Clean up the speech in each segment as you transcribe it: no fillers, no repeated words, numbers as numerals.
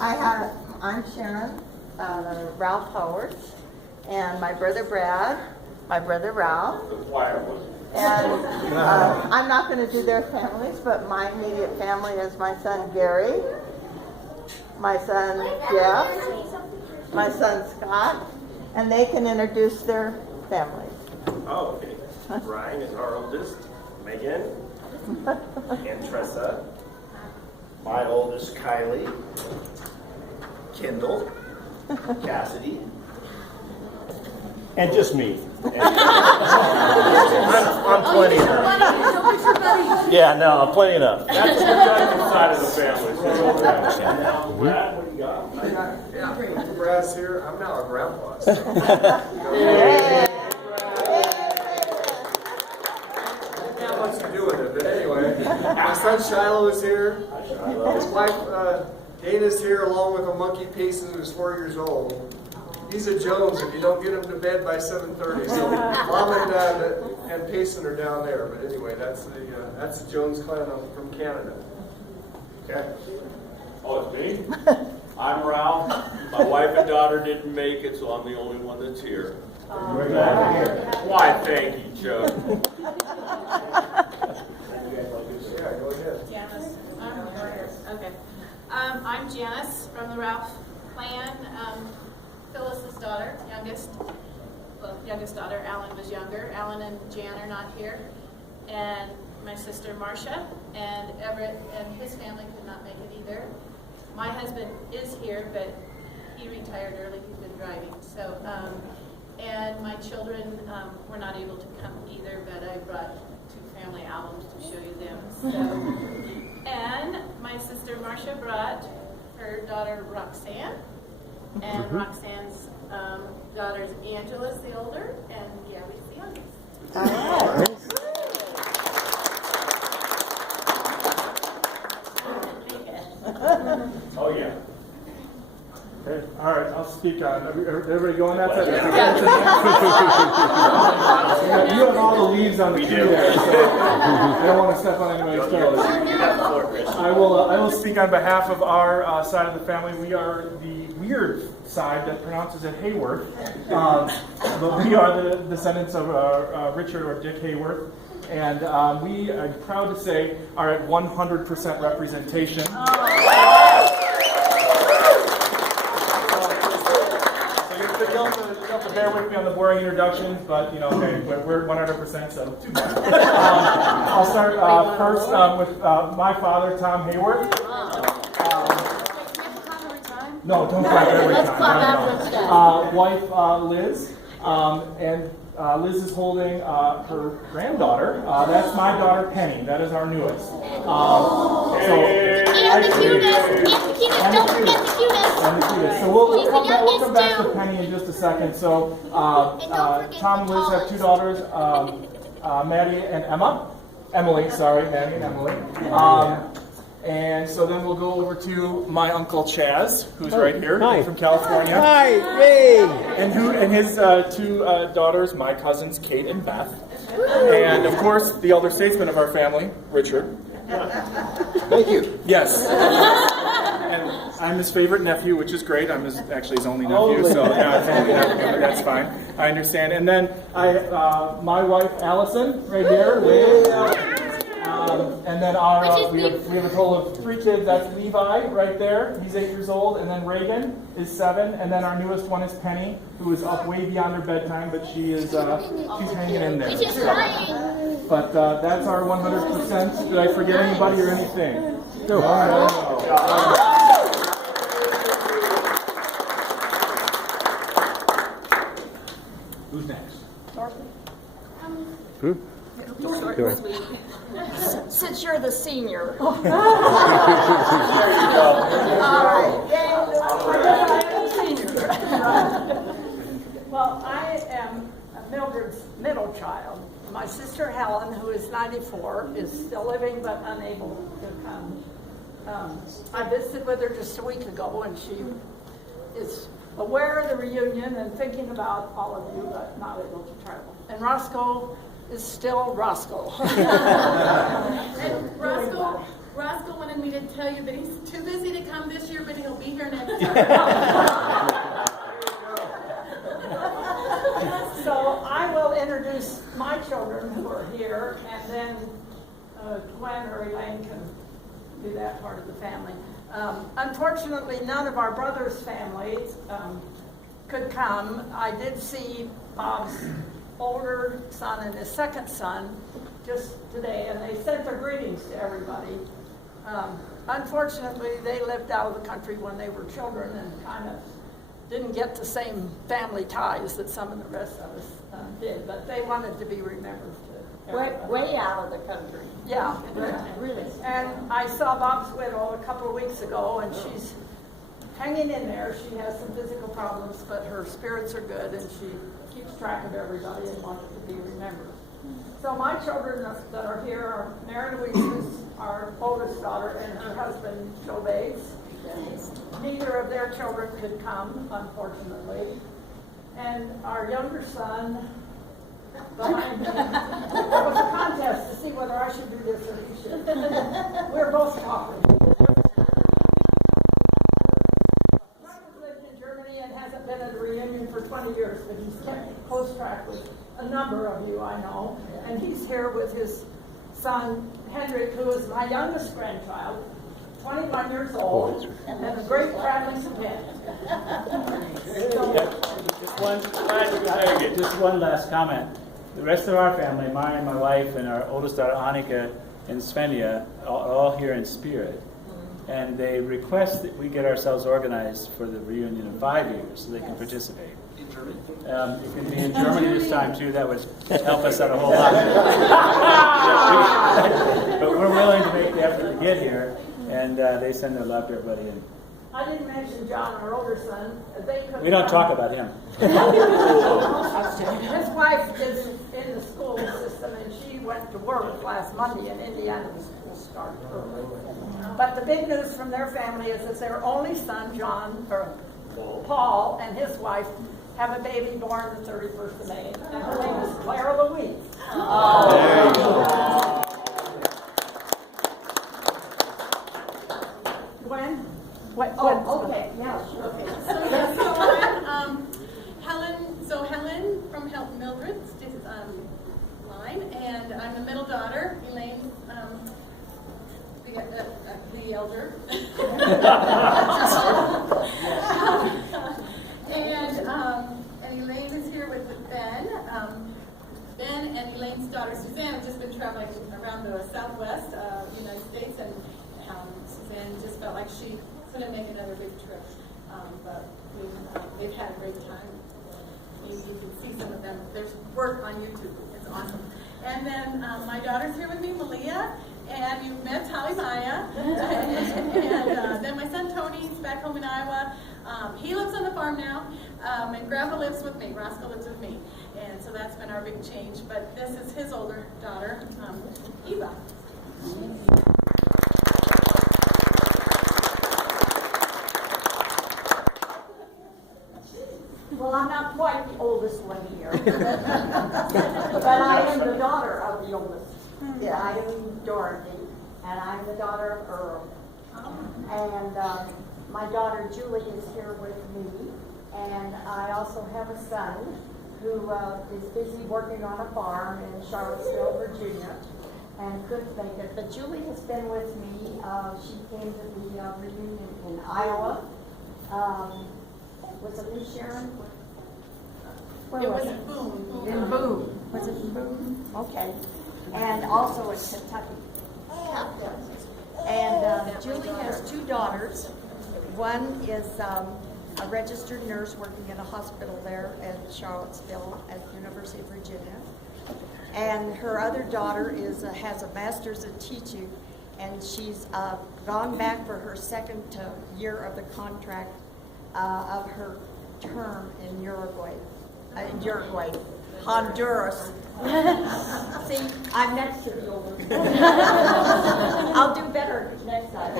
I'm Sharon, Ralph Haworth, and my brother Brad, my brother Ralph. And I'm not going to do their families, but my immediate family is my son Gary, my son Jeff, my son Scott, and they can introduce their families. Oh, okay. Brian is our oldest, Megan, and Tressa. My oldest, Kylie, Kendall, Cassidy, and just me. I'm plenty enough. Yeah, no, I'm plenty enough. That's the productive side of the family. So Now, Brad, what do you got? yeah, Brad's here. I'm now a grandpa. So. Not much to do with it, but anyway, my son Shiloh is here. His wife Dana's here, along with a monkey Payson, who's 4 years old. He's a Jones if you don't get him to bed by 7:30. So Mom and Dad and Payson are down there. But anyway, that's the Jones clan from Canada. Okay. Oh, it's me? I'm Ralph. My wife and daughter didn't make it, so I'm the only one that's here. Why, thank you, Chuck. Yeah, go ahead. Janice. Okay. I'm Janice from the Ralph clan. Phyllis's daughter, youngest daughter. Alan was younger. Alan and Jan are not here. And my sister Marcia and Everett and his family could not make it either. My husband is here, but he retired early. He's been driving. So, and my children were not able to come either, but I brought 2 family albums to show you them. So, and my sister Marcia brought her daughter Roxanne. And Roxanne's daughters, Angela's the older, and Gabby's the youngest. All right. Oh, yeah. Okay. All right, I'll speak on. Everybody going that side? You have all the leaves on the tree there, so I don't want to step on anybody's toes. I will speak on behalf of our side of the family. We are the weird side that pronounces it Haworth, but we are the descendants of Richard or Dick Haworth, and we, I'm proud to say, are at 100% representation. You'll have to bear with me on the boring introductions, but okay, we're 100%, so too bad. I'll start first with my father, Tom Haworth. No, don't clap every time. Wife, Liz, and Liz is holding her granddaughter. That's my daughter, Penny. That is our newest. And the cutest. Don't forget the cutest. And the cutest. So we'll come back to Penny in just a second. So Tom and Liz have 2 daughters, Maddie and Emily, sorry, Maddie and Emily. And so then we'll go over to my uncle Chaz, who's right here from California. Hi, hey. And his 2 daughters, my cousins Kate and Beth. And of course, the elder statesman of our family, Richard. Thank you. Yes. And I'm his favorite nephew, which is great. I'm actually his only nephew, so yeah, that's fine. I understand. And then my wife Allison, right here. And then we have a total of 3 kids. That's Levi right there. He's 8 years old. And then Reagan is 7. And then our newest one is Penny, who is up way beyond her bedtime, but she's hanging in there. But that's our 100%. Did I forget anybody or anything? No. Who's next? Since you're the senior. All right. Well, I am Mildred's middle child. My sister Helen, who is 94, is still living but unable to come. I visited with her just a week ago, and she is aware of the reunion and thinking about all of you, but not able to travel. And Roscoe is still Roscoe. And Roscoe wanted me to tell you that he's too busy to come this year, but he'll be here next So I will introduce my children who are here, and then Gwen or Elaine can do that part of the family. Unfortunately, none of our brothers' families could come. I did see Bob's older son and his second son just today, and they sent their greetings to everybody. Unfortunately, they lived out of the country when they were children and kind of didn't get the same family ties that some of the rest of us did, but they wanted to be remembered to everybody. Way out of the country. Yeah. Really. And I saw Bob's widow a couple of weeks ago, and she's hanging in there. She has some physical problems, but her spirits are good, and she keeps track of everybody and wants to be remembered. So my children that are here are Mary Louise, who's our oldest daughter, and her husband, Joe Bates. Neither of their children could come, unfortunately. And our younger son, behind me, there was a contest to see whether I should do this or he should. We're both talking. Michael's lived in Germany and hasn't been at a reunion for 20 years, but he's kept close track with a number of you I know. And he's here with his son, Hendrik, who is my youngest grandchild, 21 years old, and a great traveling companion. Just one last comment. The rest of our family, mine, my wife, and our oldest daughter Annika and Svenja, are all here in spirit. And they request that we get ourselves organized for the reunion in 5 years so they can participate. In Germany? It can be in Germany this time too. That would help us out a whole lot. But we're willing to make the effort to get here, and they send their love to everybody. And I didn't mention John, our older son. They couldn't we don't come. talk about him. His wife is in the school system, and she went to work last Monday in Indiana. The school started early. But the big news from their family is that their only son, Paul, and his wife have a baby born the 31st of May, and her name is Clara Louise. Oh. There you go. Gwen? Okay, yeah, sure. Okay, so I'm Helen from Mildred's line, and I'm the middle daughter, Elaine, the elder. And Elaine is here with Ben. Ben and Elaine's daughter Suzanne have just been traveling around the Southwest United States, and Suzanne just felt like she couldn't make another big trip, but they've had a great time. You can see some of them. There's work on YouTube. It's awesome. And then my daughter's here with me, Malia, and you met Tali Maya. And then my son Tony's back home in Iowa. He lives on the farm now, and Grandpa lives with me. Roscoe lives with me. And so that's been our big change. But this is his older daughter, Eva. Well, I'm not quite the oldest one here, but I am the daughter of the oldest. Yeah. I am Dorothy, and I'm the daughter of Earl. And my daughter Julie is here with me, and I also have a son who is busy working on a farm in Charlottesville, Virginia, and couldn't make it. But Julie has been with me. She came to the reunion in Iowa. Was it Miss Sharon? Where It was it? Boone. In Boone. Was it in Boone? Okay. And also in Kentucky. And Julie has two daughters. One is a registered nurse working in a hospital there at Charlottesville at the University of Virginia. And her other daughter has a master's in teaching, and she's gone back for her second year of the contract of her term in Honduras. See, I'm next to the oldest. I'll do better next time.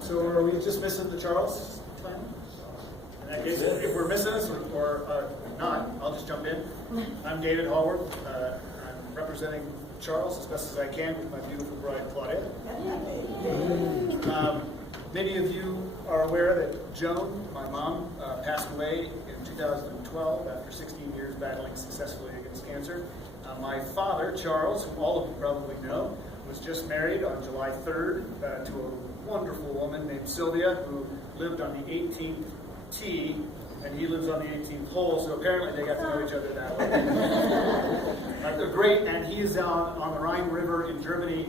So are we just missing the Charles twin? In that case, if we're missing us or not, I'll just jump in. I'm David Haworth. I'm representing representing Charles as best as I can with my beautiful bride, Claudia. Many of you are aware that Joan, my mom, passed away in 2012 after 16 years battling successfully against cancer. My father, Charles, who all of you probably know, was just married on July 3rd to a wonderful woman named Sylvia, who lived on the 18th tee, and he lives on the 18th hole, so apparently they got to know each other that way. They're great, and he's on the Rhine River in Germany,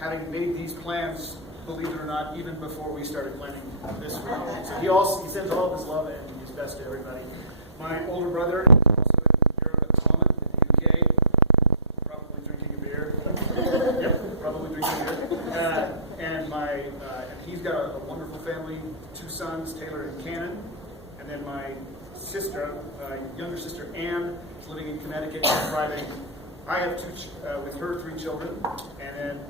having made these plans, believe it or not, even before we started planning this reunion. So he sends all of his love and his best to everybody. My older brother is also in Europe at the moment, in the UK, probably drinking a beer. Yep, probably drinking a beer. And he's got a wonderful family, 2 sons, Taylor and Cannon. And then my sister, younger sister Anne, is living in Connecticut and thriving. I have with her 3 children, and then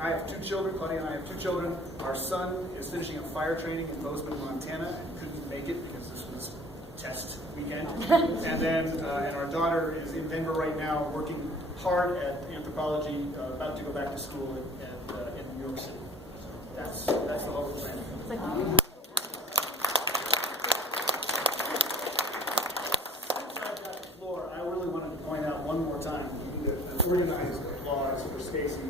I have 2 children. Claudia and I have 2 children. Our son is finishing up fire training in Bozeman, Montana, and couldn't make it because this was test weekend. And then and our daughter is in Denver right now, working hard at anthropology, about to go back to school in New York City. That's the whole plan. Thank you. I really wanted to point out one more time, we need an organized applause for Stacy.